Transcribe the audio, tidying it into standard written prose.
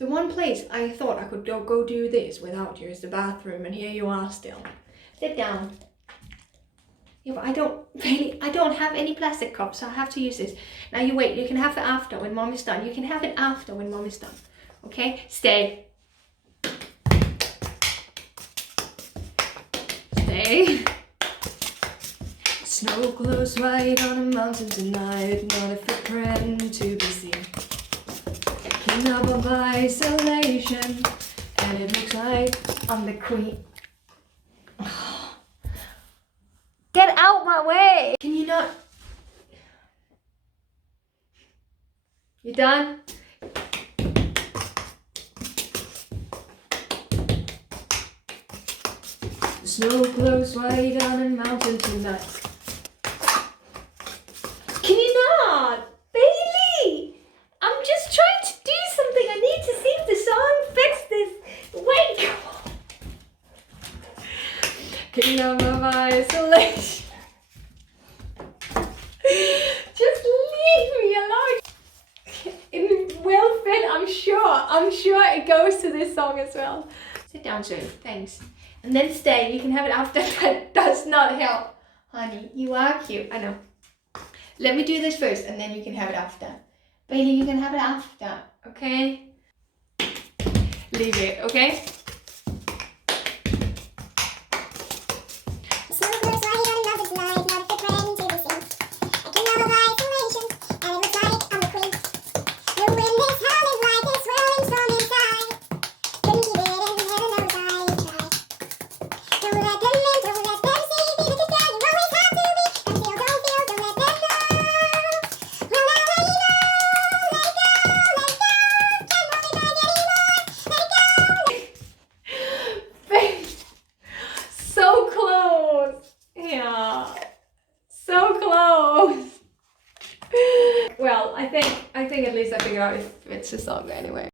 The one place I thought I could go do this without you is the bathroom, and here you are still. Sit down. Yeah, but I don't have any plastic cups, so I have to use this. Now you wait, you can have it after when Mom is done. You can have it after when Mom is done. Okay? Stay. Stay. Snow glows white on a mountain tonight, not a footprint to be seen. King of isolation, and it looks like I'm the queen. Get out my way! Can you not? You done? The snow glows white on a mountain tonight. Can you not? Bailey! I'm just trying to do something. I need to see if the song fixes this. Wait! Kingdom of isolation. Just leave me alone. It will fit, I'm sure. I'm sure it goes to this song as well. Sit down soon, thanks. And then stay. You can have it after. That does not help. Honey, you are cute. I know. Let me do this first and then you can have it after. Bailey, you can have it after, okay? Leave it, okay? Well, I think at least I figured out if it's a song anyway.